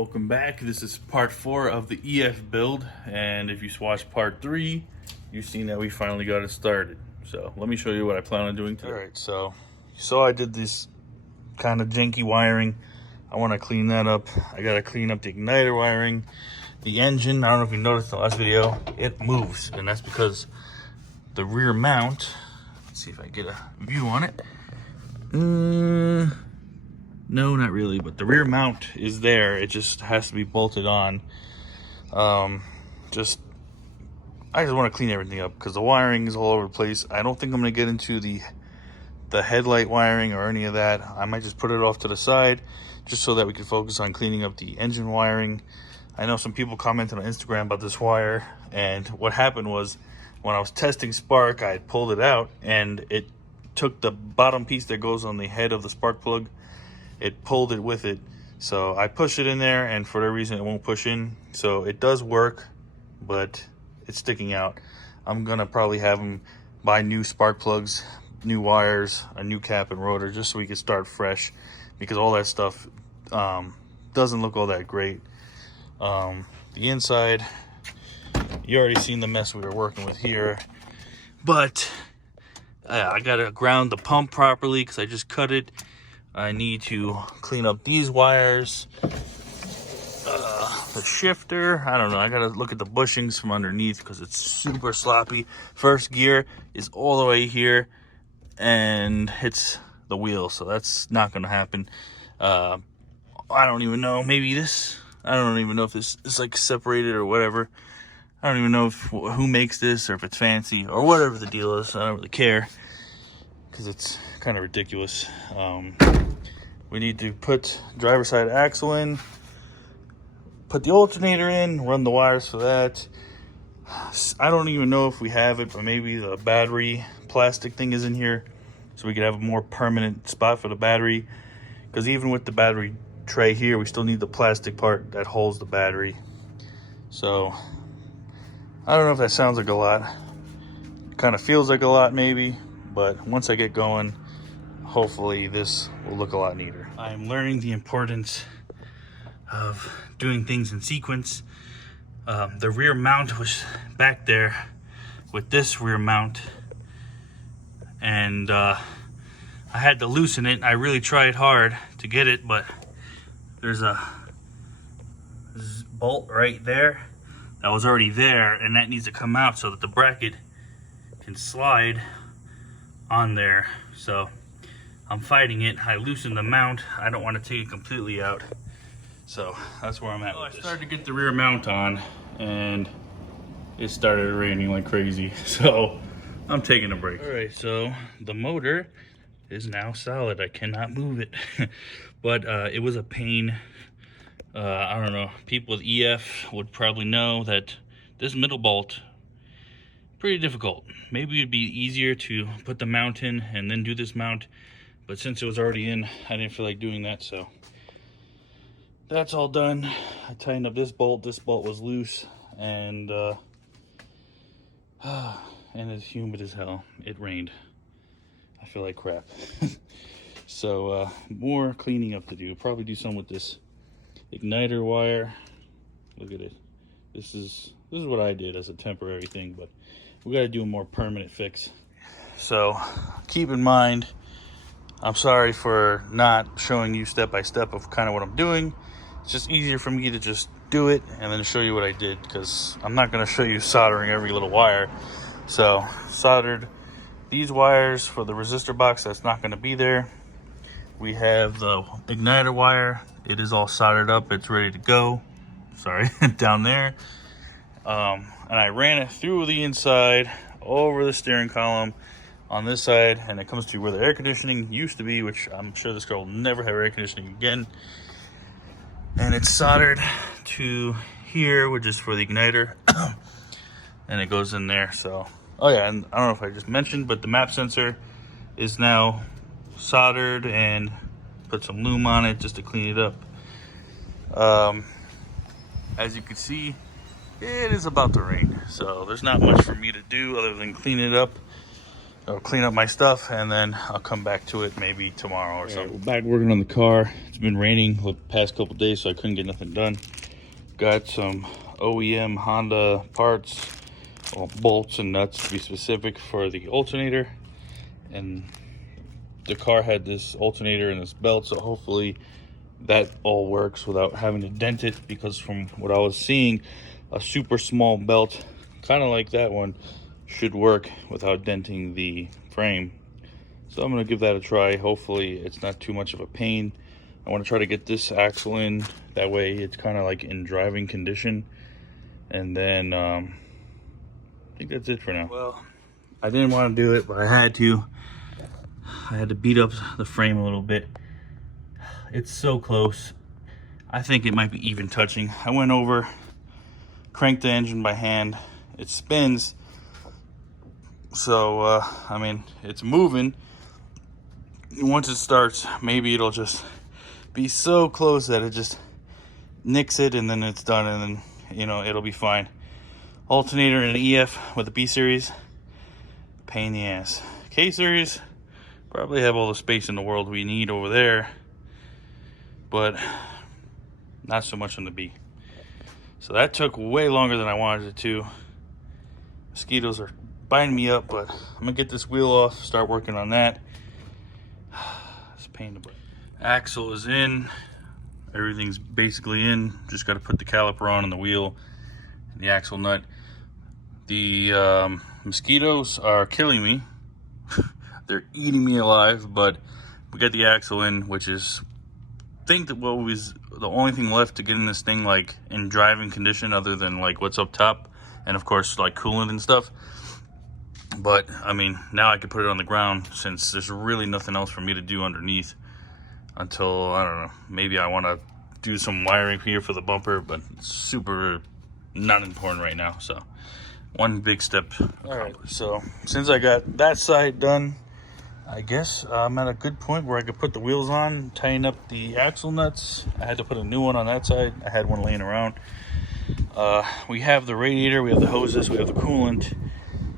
Welcome back. This is part 4 of the EF build, and if you watched part 3, you've seen that we finally got it started. So let me show you what I plan on doing today. Alright, so you saw I did this kind of janky wiring. I want to clean that up. I got to clean up the igniter wiring. The engine, I don't know if you noticed in the last video, it moves, and that's because the rear mount, let's see if I get a view on it. No, not really, but the rear mount is there. It just has to be bolted on. I just want to clean everything up because the wiring is all over the place. I don't think I'm going to get into the headlight wiring or any of that. I might just put it off to the side just so that we can focus on cleaning up the engine wiring. I know some people commented on Instagram about this wire, and what happened was when I was testing spark, I pulled it out and it took the bottom piece that goes on the head of the spark plug. It pulled it with it, so I push it in there, and for that reason it won't push in. So it does work, but it's sticking out. I'm gonna probably have them buy new spark plugs, new wires, a new cap and rotor, just so we can start fresh, because all that stuff doesn't look all that great. The inside, you already seen the mess we were working with here, but I gotta ground the pump properly because I just cut it. I need to clean up these wires, the shifter. I don't know, I gotta look at the bushings from underneath because it's super sloppy. First gear is all the way here and hits the wheel, so that's not gonna happen. I don't even know, maybe this, I don't even know if this is like separated or whatever. I don't even know who makes this or if it's fancy or whatever the deal is. I don't really care because it's kind of ridiculous. We need to put driver side axle in, put the alternator in, run the wires for that. I don't even know if we have it, but maybe the battery plastic thing is in here so we could have a more permanent spot for the battery, because even with the battery tray here, we still need the plastic part that holds the battery. So I don't know if that sounds like a lot. It kind of feels like a lot maybe, but once I get going, hopefully this will look a lot neater. I'm learning the importance of doing things in sequence. The rear mount was back there with this rear mount, and I had to loosen it. I really tried hard to get it, but there's a bolt right there that was already there, and that needs to come out so that the bracket can slide on there. So I'm fighting it. I loosened the mount. I don't want to take it completely out. So that's where I'm at. I started to get the rear mount on and it started raining like crazy. So I'm taking a break. All right, so the motor is now solid. I cannot move it. But it was a pain. I don't know. People with EF would probably know that this middle bolt, pretty difficult. Maybe it'd be easier to put the mount in and then do this mount, but since it was already in, I didn't feel like doing that. So that's all done. I tightened up this bolt. This bolt was loose, and it's humid as hell. It rained. I feel like crap. So more cleaning up to do. Probably do some with this igniter wire. Look at it. This is what I did as a temporary thing, but we got to do a more permanent fix. So keep in mind, I'm sorry for not showing you step by step of kind of what I'm doing. It's just easier for me to just do it and then show you what I did, because I'm not going to show you soldering every little wire. So soldered these wires for the resistor box. That's not going to be there. We have the igniter wire. It is all soldered up. It's ready to go. Sorry, down there. And I ran it through the inside over the steering column on this side, and it comes to where the air conditioning used to be, which I'm sure this girl will never have air conditioning again. And it's soldered to here, which is for the igniter. And it goes in there. So, oh yeah, and I don't know if I just mentioned, but the map sensor is now soldered, and put some lube on it just to clean it up. As you can see, it is about to rain, so there's not much for me to do other than clean it up. I'll clean up my stuff and then I'll come back to it maybe tomorrow or something. We're back working on the car. It's been raining the past couple days, so I couldn't get nothing done. Got some OEM Honda parts, or bolts and nuts to be specific, for the alternator. And the car had this alternator and this belt, so hopefully that all works without having to dent it, because from what I was seeing, a super small belt, kind of like that one, should work without denting the frame. So I'm going to give that a try. Hopefully it's not too much of a pain. I want to try to get this axle in, that way it's kind of like in driving condition. And then I think that's it for now. Well, I didn't want to do it, but I had to beat up the frame a little bit. It's so close. I think it might be even touching. I went over, cranked the engine by hand. It spins. So, I mean, it's moving. Once it starts, maybe it'll just be so close that it just nicks it, and then it's done, and then, you know, it'll be fine. Alternator and an EF with the B series, pain in the ass. K series, probably have all the space in the world we need over there, but not so much on the B. So that took way longer than I wanted it to. Mosquitoes are biting me up, but I'm gonna get this wheel off, start working on that. It's a pain in the butt. Axle is in, everything's basically in. Just got to put the caliper on and the wheel and the axle nut. The mosquitoes are killing me. They're eating me alive, but we got the axle in, which is, I think that what was the only thing left to get in this thing, like in driving condition, other than like what's up top, and of course like coolant and stuff. But I mean, now I can put it on the ground, since there's really nothing else for me to do underneath until, I don't know, maybe I want to do some wiring here for the bumper, but it's super not important right now. So one big step. All right, so since I got that side done, I guess I'm at a good point where I could put the wheels on, tighten up the axle nuts. I had to put a new one on that side. I had one laying around. We have the radiator, we have the hoses, we have the coolant.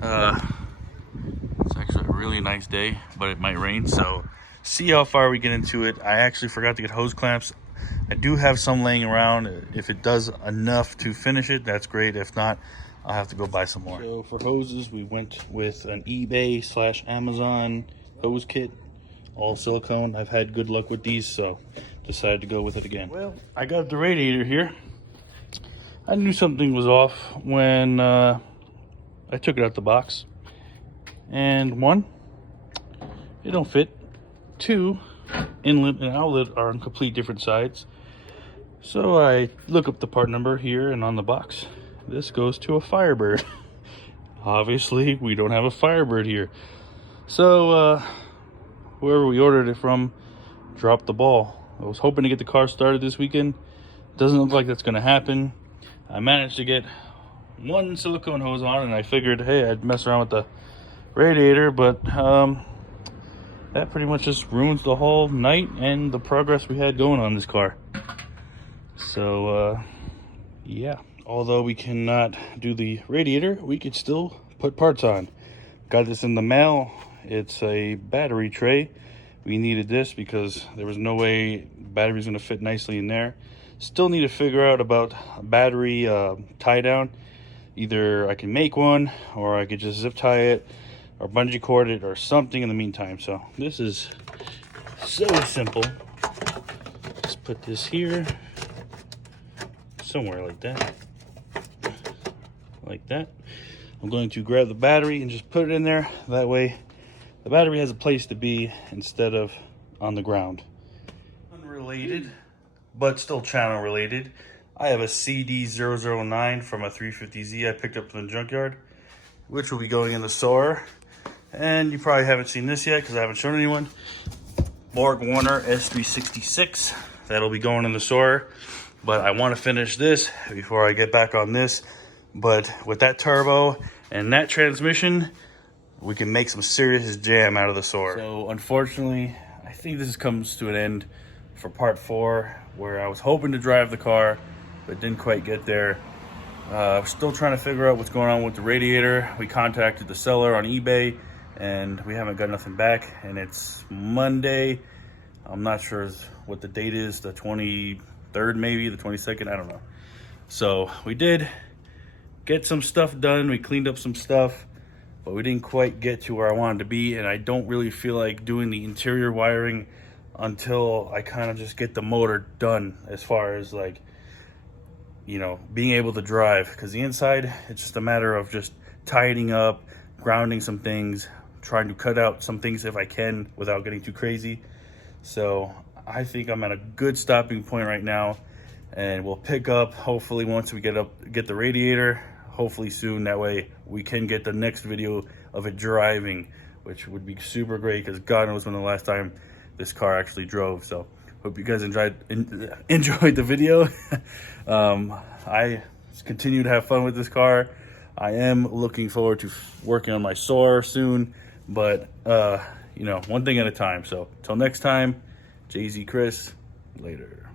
It's actually a really nice day, but it might rain, so see how far we get into it. I actually forgot to get hose clamps. I do have some laying around. If it does enough to finish it, that's great. If not, I'll have to go buy some more. So for hoses, we went with an eBay/Amazon hose kit, all silicone. I've had good luck with these, so decided to go with it again. Well, I got the radiator here. I knew something was off when I took it out the box. And one, it don't fit. Two, inlet and outlet are on complete different sides. So I look up the part number here, and on the box, this goes to a Firebird. Obviously, we don't have a Firebird here. So whoever we ordered it from dropped the ball. I was hoping to get the car started this weekend. Doesn't look like that's going to happen. I managed to get one silicone hose on, and I figured, hey, I'd mess around with the radiator, but that pretty much just ruins the whole night and the progress we had going on this car. So yeah, although we cannot do the radiator, we could still put parts on. Got this in the mail. It's a battery tray. We needed this because there was no way battery's going to fit nicely in there. Still need to figure out about battery tie down. Either I can make one, or I could just zip tie it, or bungee cord it, or something in the meantime. So this is so simple. Just put this here, somewhere like that. Like that. I'm going to grab the battery and just put it in there. That way the battery has a place to be instead of on the ground. Unrelated, but still channel related. I have a CD009 from a 350Z I picked up from the junkyard, which will be going in the store. And you probably haven't seen this yet because I haven't shown anyone. Borg Warner S366. That'll be going in the store. But I want to finish this before I get back on this. But with that turbo and that transmission, we can make some serious jam out of the SOAR. So unfortunately, I think this comes to an end for part 4, where I was hoping to drive the car, but didn't quite get there. Still trying to figure out what's going on with the radiator. We contacted the seller on eBay, and we haven't got nothing back, and it's Monday. I'm not sure what the date is, the 23rd maybe, the 22nd, I don't know. So we did get some stuff done. We cleaned up some stuff, but we didn't quite get to where I wanted to be, and I don't really feel like doing the interior wiring until I kind of just get the motor done, as far as like, you know, being able to drive. Because the inside, it's just a matter of just tightening up, grounding some things, trying to cut out some things if I can without getting too crazy. So I think I'm at a good stopping point right now, and we'll pick up hopefully once we get the radiator, hopefully soon. That way we can get the next video of it driving, which would be super great, because God knows when the last time this car actually drove. So hope you guys enjoyed the video. I continue to have fun with this car. I am looking forward to working on my SOAR soon, but you know, one thing at a time. So till next time, Jay-Z Chris, later.